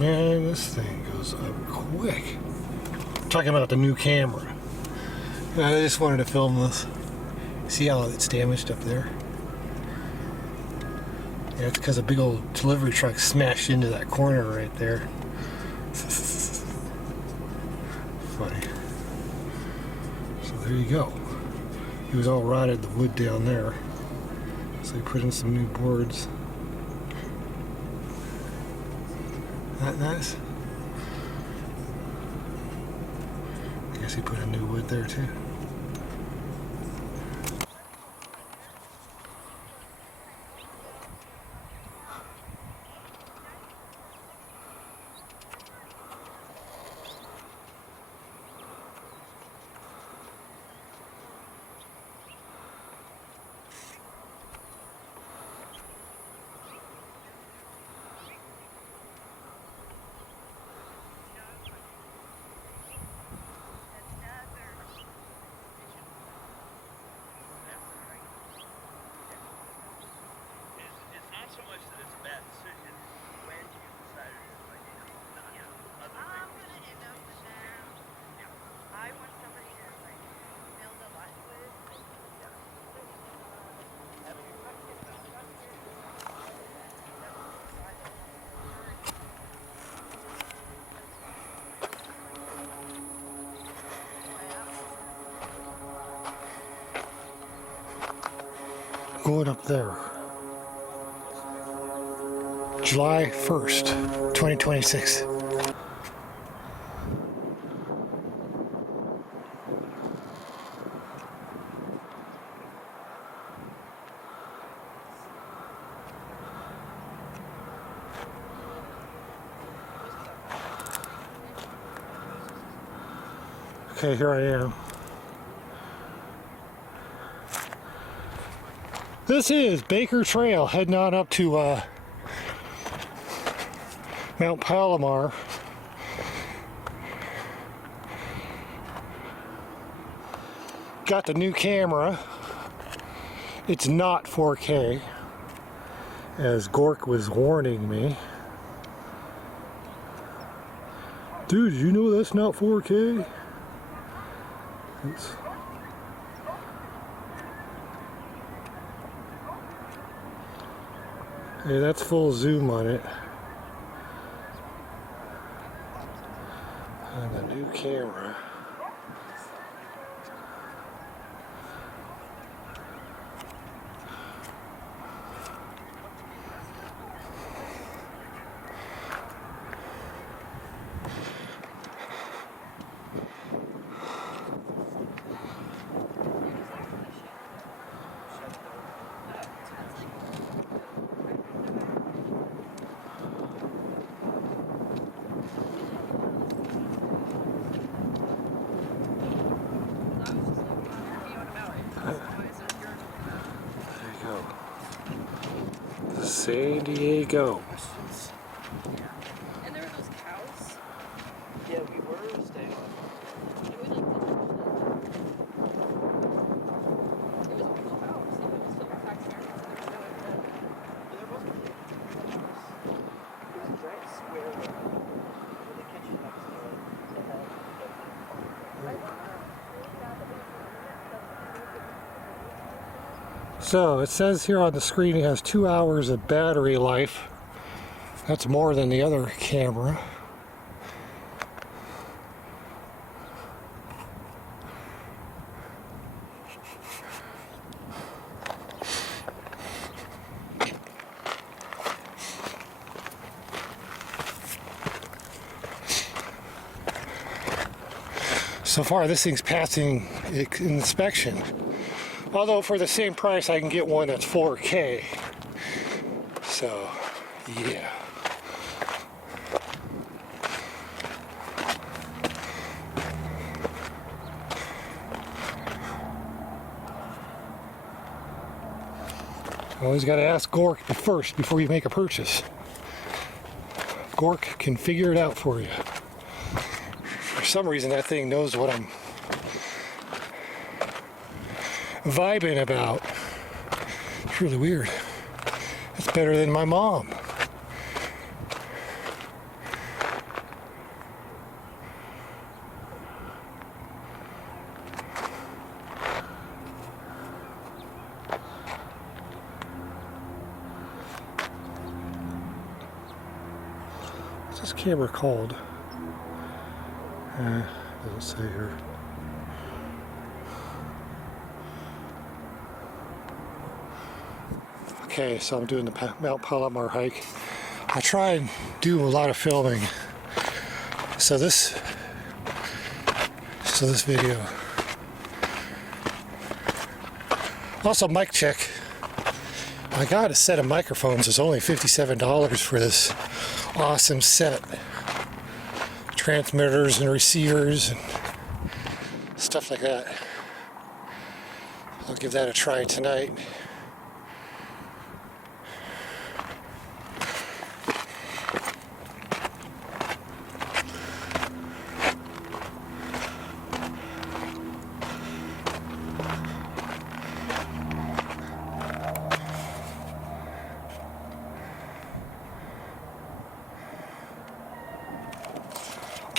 Man, this thing goes up quick. Talking about the new camera. I just wanted to film this. See how it's damaged up there? Yeah, it's because a big old delivery truck smashed into that corner right there. Funny. So there you go. He was all rotted, the wood down there. So he put in some new boards. That nice? I guess he put in new wood there too. Going up there. July 1st, 2026. Okay, here I am. This is Baker Trail heading on up to Mount Palomar. Got the new camera. It's not 4K, as Gork was warning me. Dude, you know that's not 4K? Oops. Hey, that's full zoom on it. And the new camera. San Diego. And there were those cows. Yeah, we were staying on. It was like it was a cool house. It was still with taxidermists and there was no internet. There wasn't really a house. It was a giant square with a kitchen next to it. So it says here on the screen it has 2 hours of battery life. That's more than the other camera. So far this thing's passing inspection. Although for the same price I can get one that's 4K. So, yeah. Always got to ask Gork first before you make a purchase. Gork can figure it out for you. For some reason that thing knows what I'm vibing about. It's really weird. It's better than my mom. What's this camera called? Doesn't say here. Okay, so I'm doing the Mount Palomar hike. I try and do a lot of filming. So this video. Also, mic check. I got a set of microphones. It's only $57 for this awesome set. Transmitters and receivers and stuff like that. I'll give that a try tonight.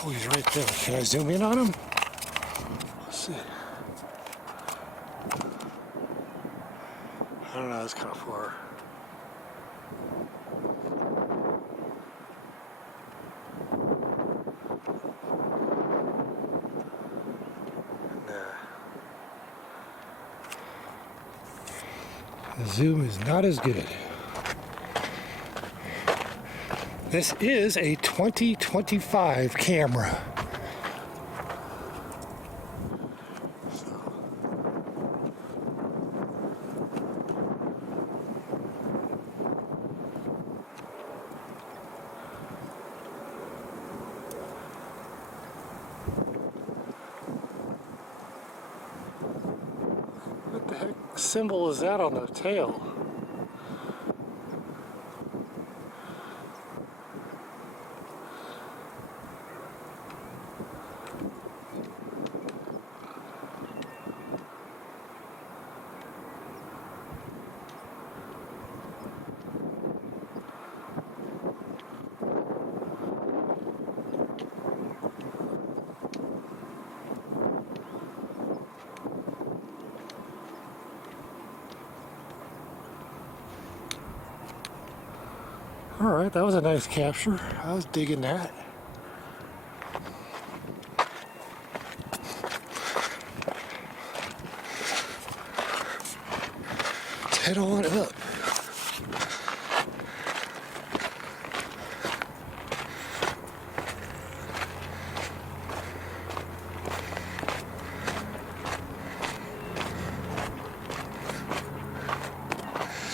Oh, he's right there. Can I zoom in on him? Let's see. I don't know, that's kind of far. The zoom is not as good. This is a 2025 camera. What the heck symbol is that on the tail? Alright, that was a nice capture. I was digging that. Let's head on up.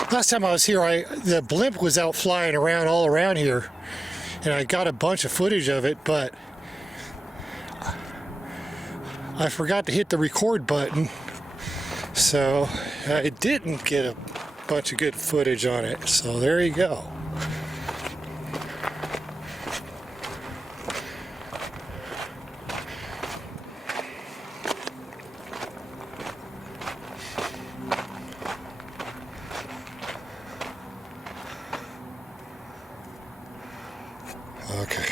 Last time I was here, the blimp was out flying around all around here, and I got a bunch of footage of it, but I forgot to hit the record button, so I didn't get a bunch of good footage on it. So there you go. Okay.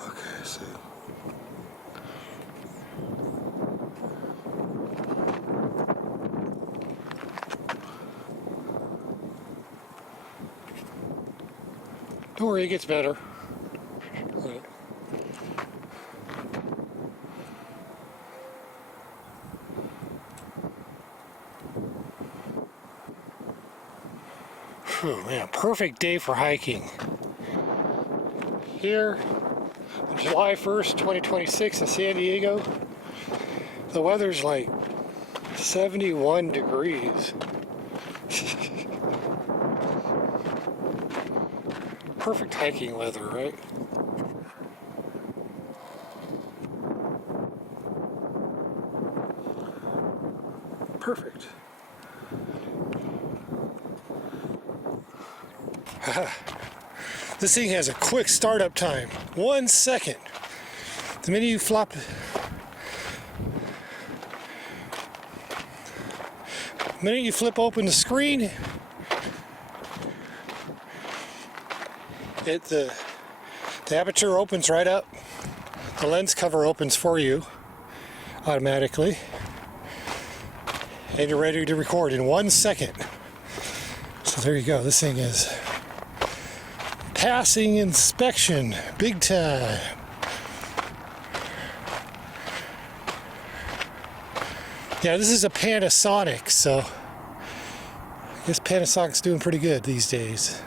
Okay, so don't worry, it gets better. Right. Whew, man, perfect day for hiking. Here, on July 1st, 2026 in San Diego, the weather's like 71 degrees. Perfect hiking weather, right? Perfect. This thing has a quick startup time. 1 second. The minute you flop, the minute you flip open the screen, the aperture opens right up. The lens cover opens for you automatically, and you're ready to record in 1 second. So there you go. This thing is passing inspection big time. Yeah, this is a Panasonic, so I guess Panasonic's doing pretty good these days.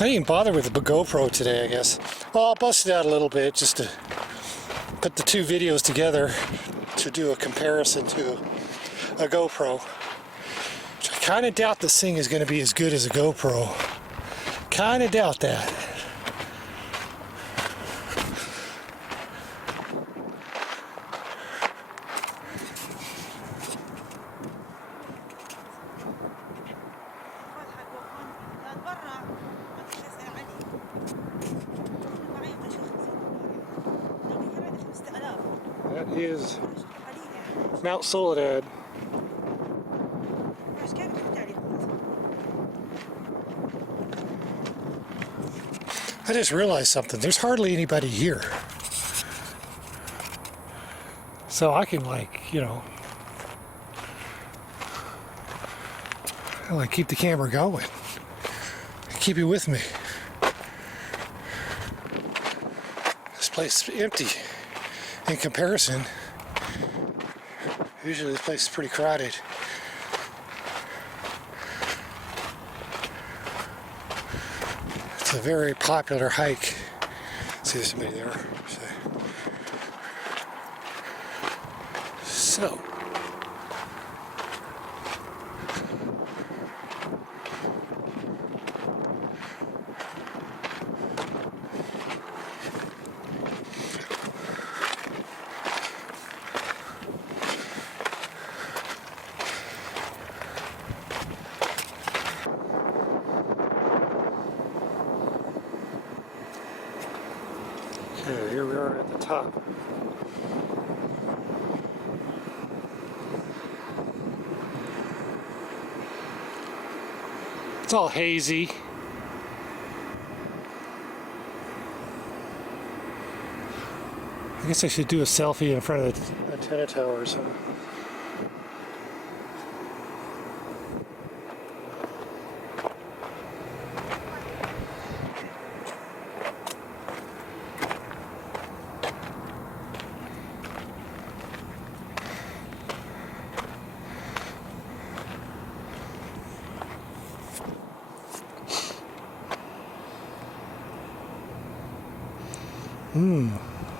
I didn't bother with the GoPro today, I guess. Well, I'll bust it out a little bit just to put the two videos together to do a comparison to a GoPro. Which I kind of doubt this thing is going to be as good as a GoPro. Kind of doubt that. That is Mount Soledad. I just realized something. There's hardly anybody here. So I can keep the camera going. Keep it with me. This place is empty in comparison. Usually this place is pretty crowded. It's a very popular hike. See, there's somebody there. So. Okay, here we are at the top. It's all hazy. I guess I should do a selfie in front of the antenna towers. Huh?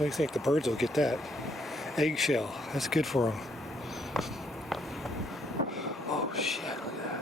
I think the birds will get that. Eggshell, that's good for them. Oh shit, look at that.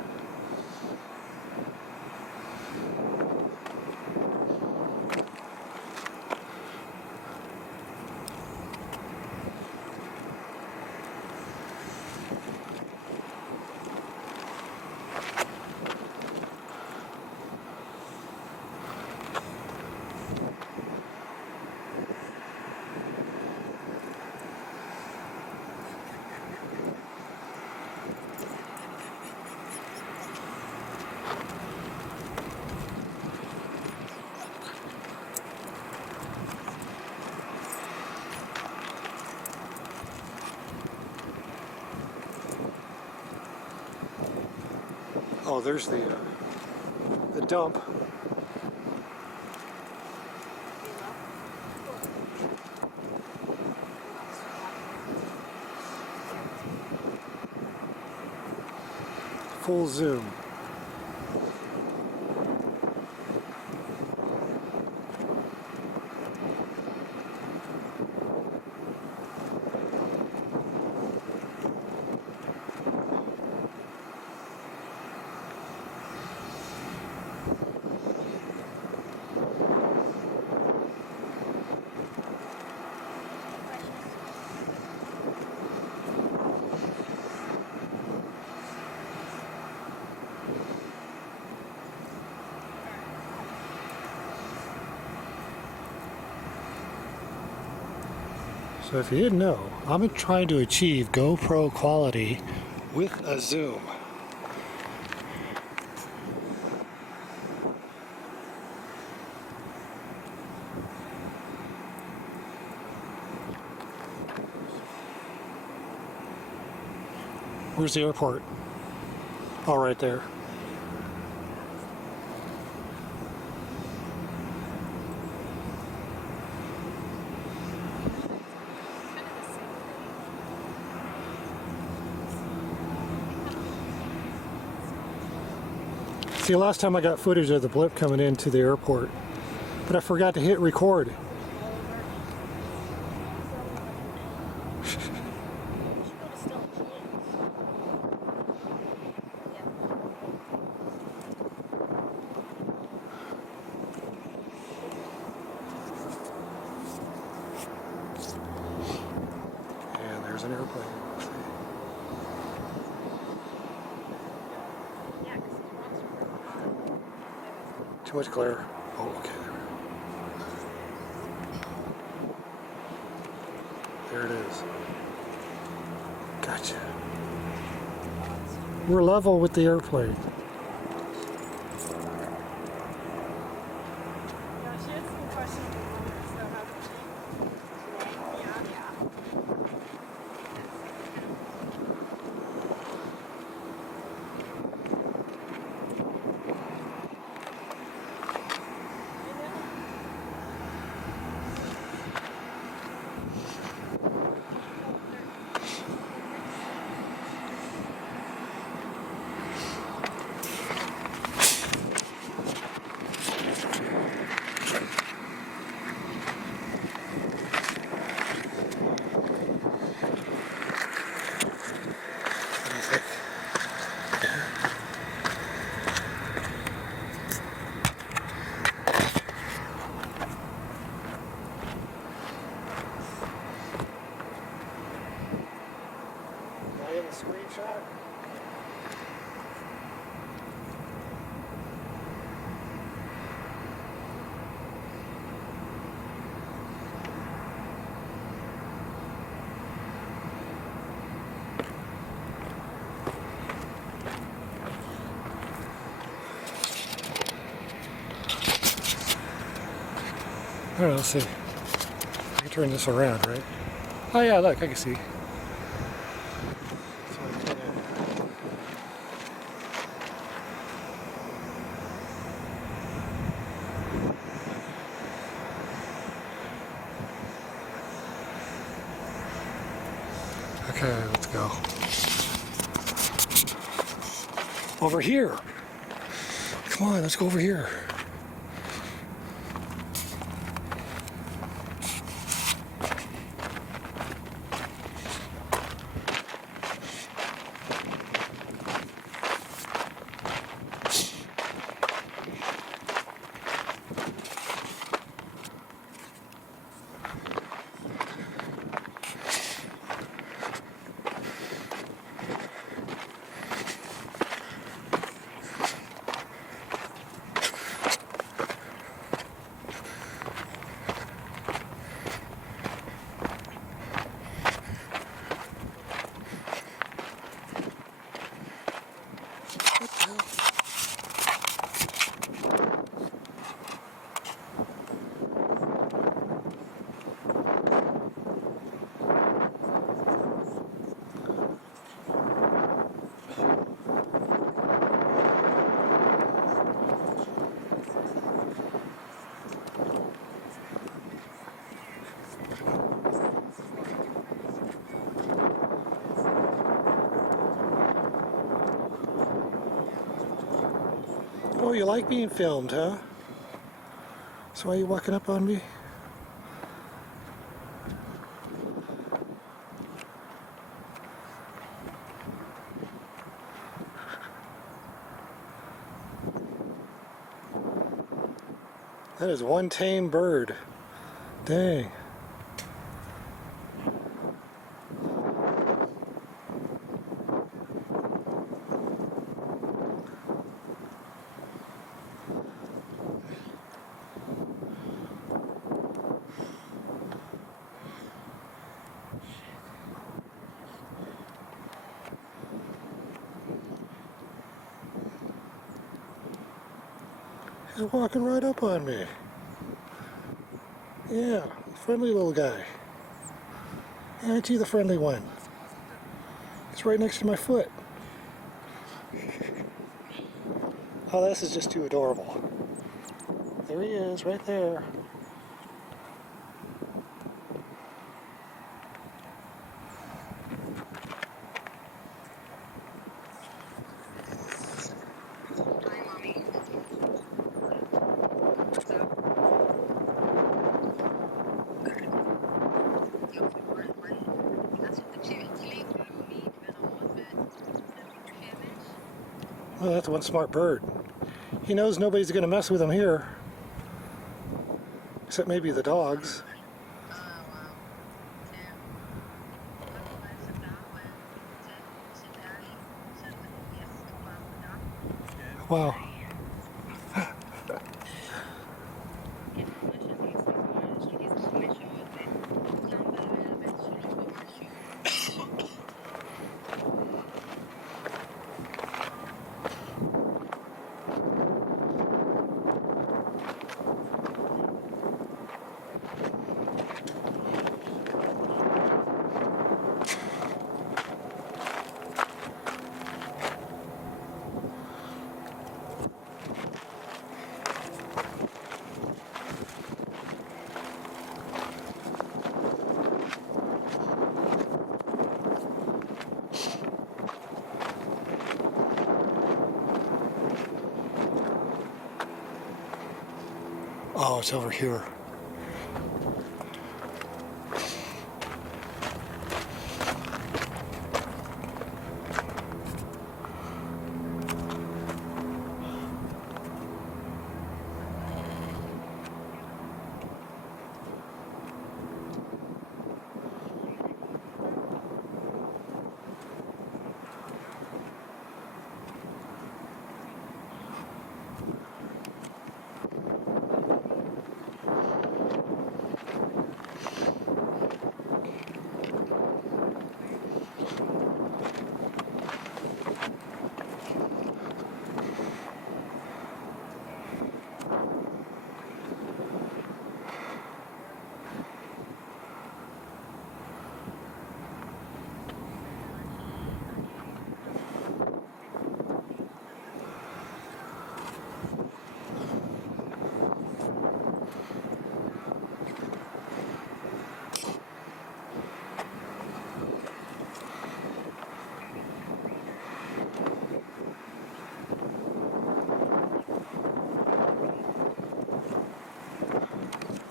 Oh, there's the dump. Full zoom. So if you didn't know, I'm trying to achieve GoPro quality with a zoom. Where's the airport? Oh, right there. Kind of the same thing. See, last time I got footage of the blip coming into the airport, but I forgot to hit record. You should go to Stella Jeans. And there's an airplane. Yeah, because he wants to work on. Too much glare. Oh, okay. There it is. Gotcha. We're level with the airplane. Yeah, she had some questions about her stuff, hasn't she? Yeah. Am I in the screenshot? All right, let's see. I can turn this around, right? Oh yeah, look, I can see. Okay, let's go. Over here. Come on, let's go over here. What the hell? Oh, you like being filmed, huh? That's why you walking up on me? That is one tame bird. Dang. He's walking right up on me. Yeah, friendly little guy. Aren't you the friendly one? It's right next to my foot. Oh, this is just too adorable. There he is, right there. Hi, Mommy. What's up? Alltså, tillägger du mig Oh, that's one smart bird. He knows nobody's going to mess with him here. Except maybe the dogs. Wow. Oh, it's over here.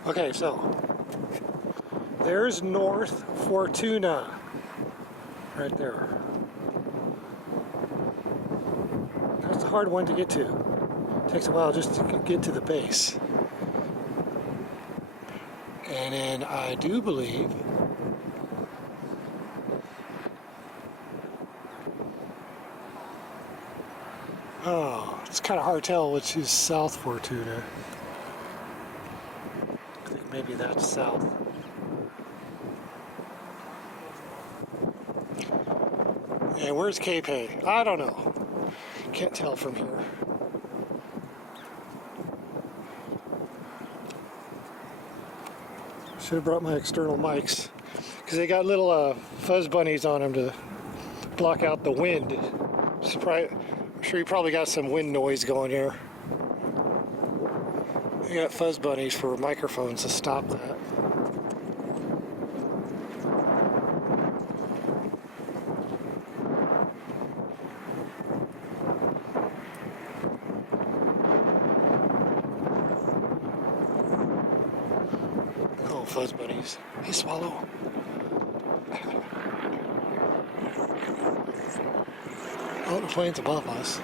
Okay, so there's North Fortuna, right there. That's a hard one to get to. Takes a while just to get to the base. And then I do believe it's kind of hard to tell which is South Fortuna. I think maybe that's south. And where's Cape Hay? I don't know. Can't tell from here. Should have brought my external mics because they got little fuzz bunnies on them to block out the wind. I'm sure you probably got some wind noise going here. They got fuzz bunnies for microphones to stop that. Oh, fuzz bunnies. Hey, swallow. Oh, the plane's above us.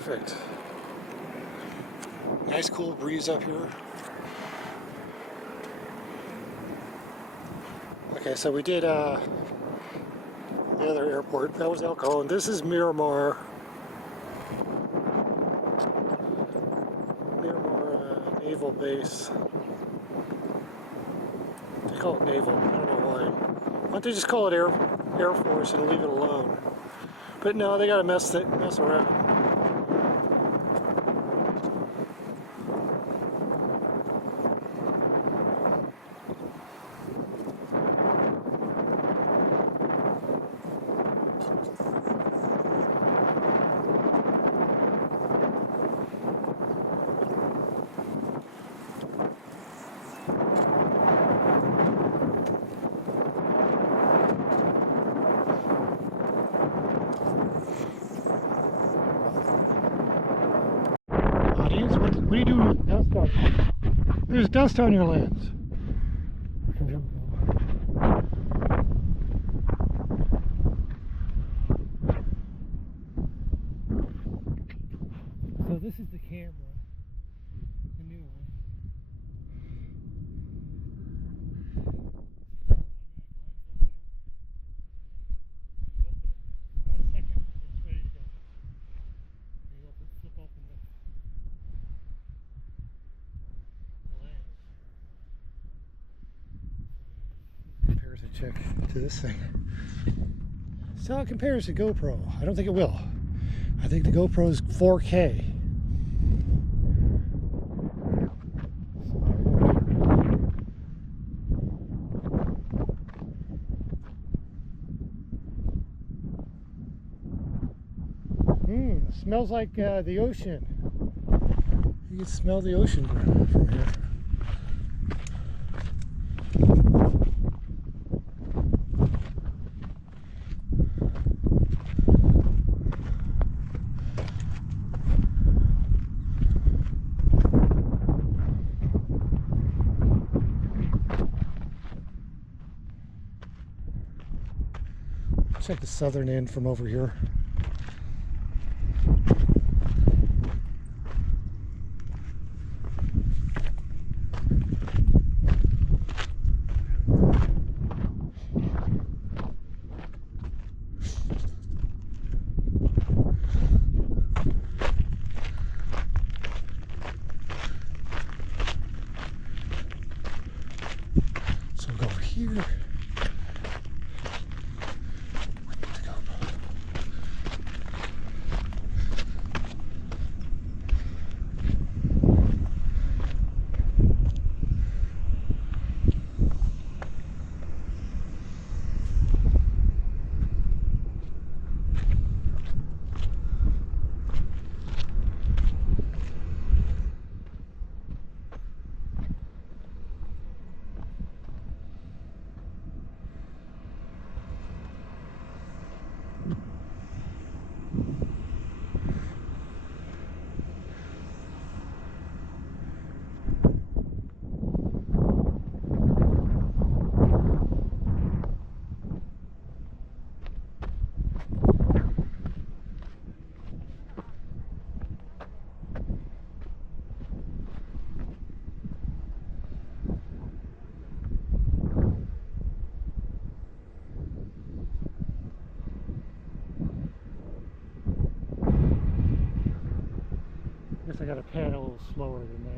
Perfect. Nice cool breeze up here. Okay, so we did the other airport. That was El Cajon. This is Miramar. Miramar Naval Base. They call it Naval. I don't know why. Why don't they just call it Air Force and leave it alone? But no, they gotta mess around. Audience, what do you do with dust on? There's dust on your lens. So this is the camera, the new one. Open it. 1 second, it's ready to go. You flip open the lens. Comparison check to this thing. So how it compares to GoPro. I don't think it will. I think the GoPro is 4K. Smells like the ocean. You can smell the ocean from here. Check the southern end from over here. So we'll go over here. Guess I got to pan a little slower than that.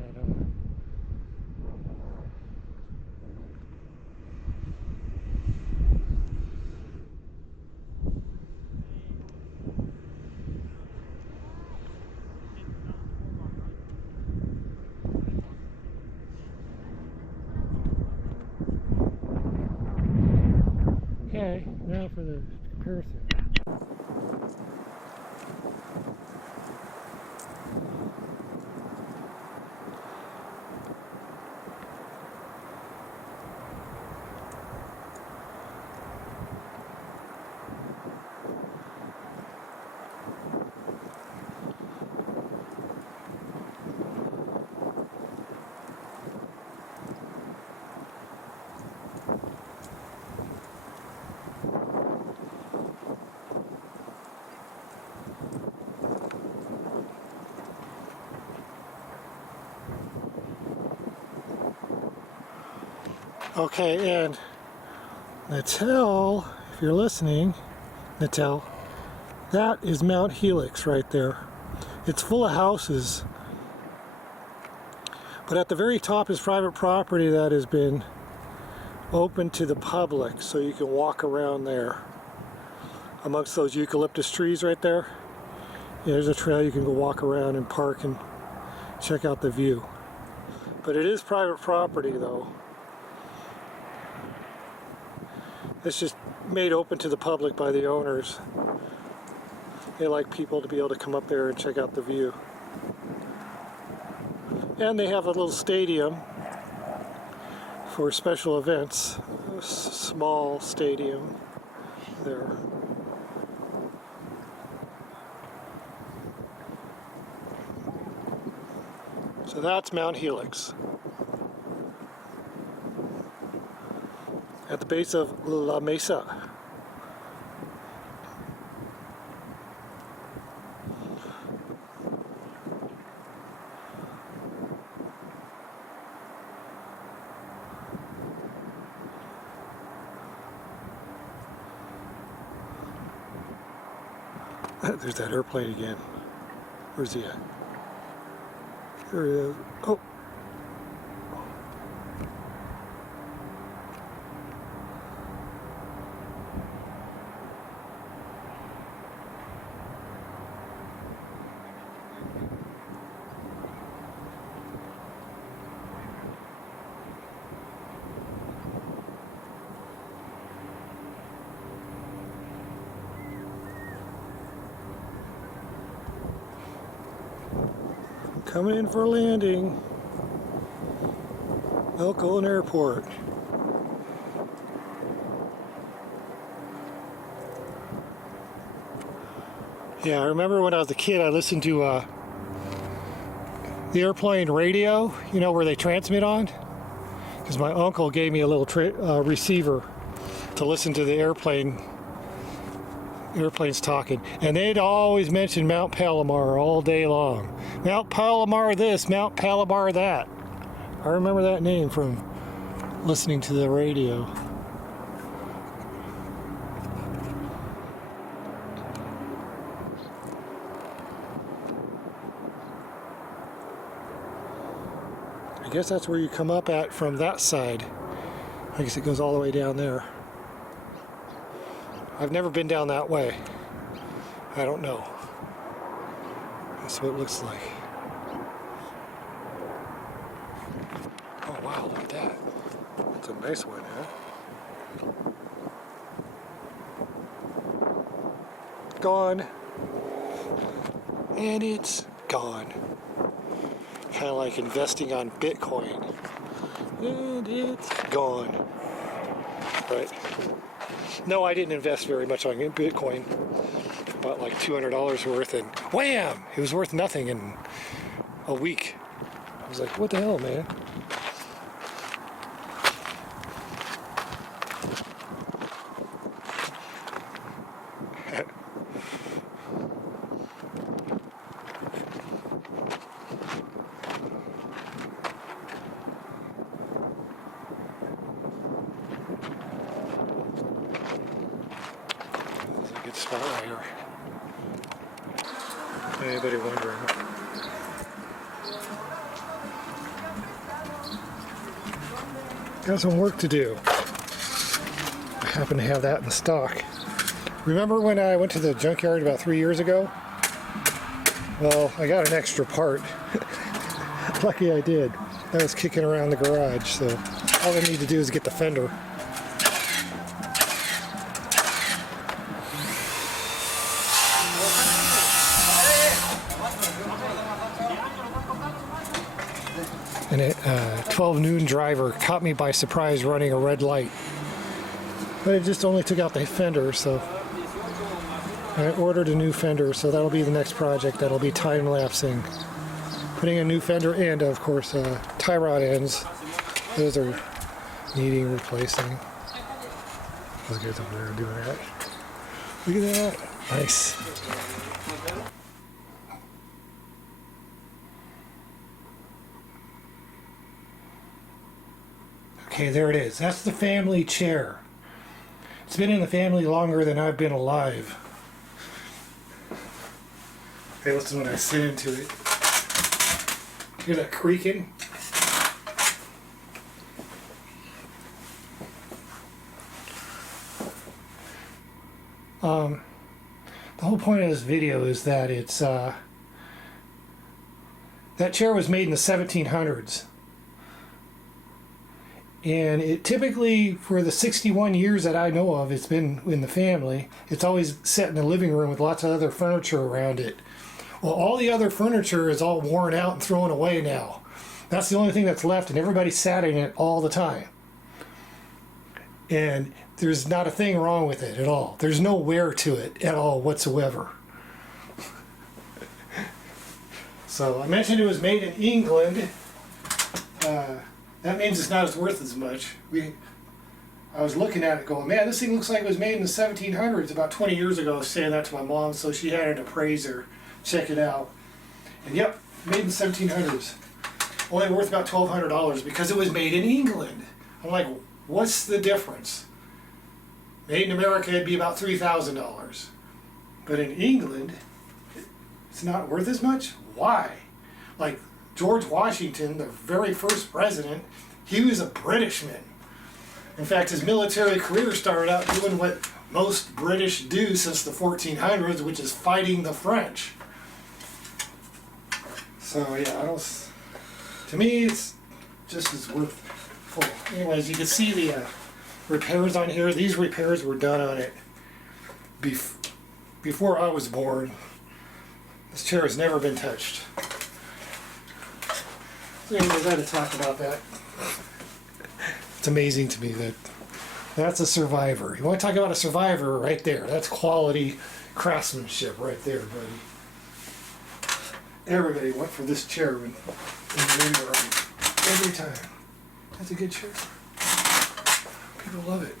Okay, now for the comparison. Okay, and Natal, if you're listening, Natal, that is Mount Helix right there. It's full of houses. But at the very top is private property that has been open to the public, so you can walk around there. Amongst those eucalyptus trees right there, yeah, there's a trail you can go walk around and park and check out the view. But it is private property though. It's just made open to the public by the owners. They like people to be able to come up there and check out the view. And they have a little stadium for special events. A small stadium there. So that's Mount Helix. At the base of La Mesa. There's that airplane again. Where's he at? There he is. Oh. Coming in for a landing. Elkhorn Airport. Yeah, I remember when I was a kid, I listened to the airplane radio, you know, where they transmit on. Because my uncle gave me a little receiver to listen to the airplanes talking. And they'd always mention Mount Palomar all day long. Mount Palomar this, Mount Palomar that. I remember that name from listening to the radio. I guess that's where you come up at from that side. I guess it goes all the way down there. I've never been down that way. I don't know. That's what it looks like. Oh wow, look at that. That's a nice one, huh? Gone. And it's gone. Kind of like investing on Bitcoin. And it's gone. Right? No, I didn't invest very much on Bitcoin. About like $200 worth, and wham! It was worth nothing in a week. I was like, what the hell, man? That's a good spot right here. Anybody wondering? Got some work to do. I happen to have that in stock. Remember when I went to the junkyard about 3 years ago? Well, I got an extra part. Lucky I did. I was kicking around the garage, so all I need to do is get the fender. And a 12 noon driver caught me by surprise running a red light. But it just only took out the fender, so I ordered a new fender, so that'll be the next project. That'll be time-lapsing. Putting a new fender and, of course, tie rod ends. Those are needing replacing. Those guys over there doing that. Look at that. Nice. Okay, there it is. That's the family chair. It's been in the family longer than I've been alive. Hey, listen when I sit into it. Hear that creaking? The whole point of this video is that it's that chair was made in the 1700s, and it typically, for the 61 years that I know of, it's been in the family. It's always set in the living room with lots of other furniture around it. Well, all the other furniture is all worn out and thrown away now. That's the only thing that's left, and everybody sat in it all the time. And there's not a thing wrong with it at all. There's no wear to it at all whatsoever. So I mentioned it was made in England. That means it's not as worth as much. I was looking at it going, man, this thing looks like it was made in the 1700s. About 20 years ago, I was saying that to my mom, so she had an appraiser check it out. And yep, made in the 1700s. Only worth about $1,200 because it was made in England. I'm like, what's the difference? Made in America, it'd be about $3,000. But in England, it's not worth as much? Why? Like George Washington, the very first president, he was a Britishman. In fact, his military career started out doing what most British do since the 1400s, which is fighting the French. So yeah, to me, it's just as worth full. Anyways, you can see the repairs on here. These repairs were done on it before I was born. This chair has never been touched. So anyways, I had to talk about that. It's amazing to me that that's a survivor. You want to talk about a survivor right there. That's quality craftsmanship right there, buddy. Everybody went for this chair in the living room every time. That's a good chair. People love it.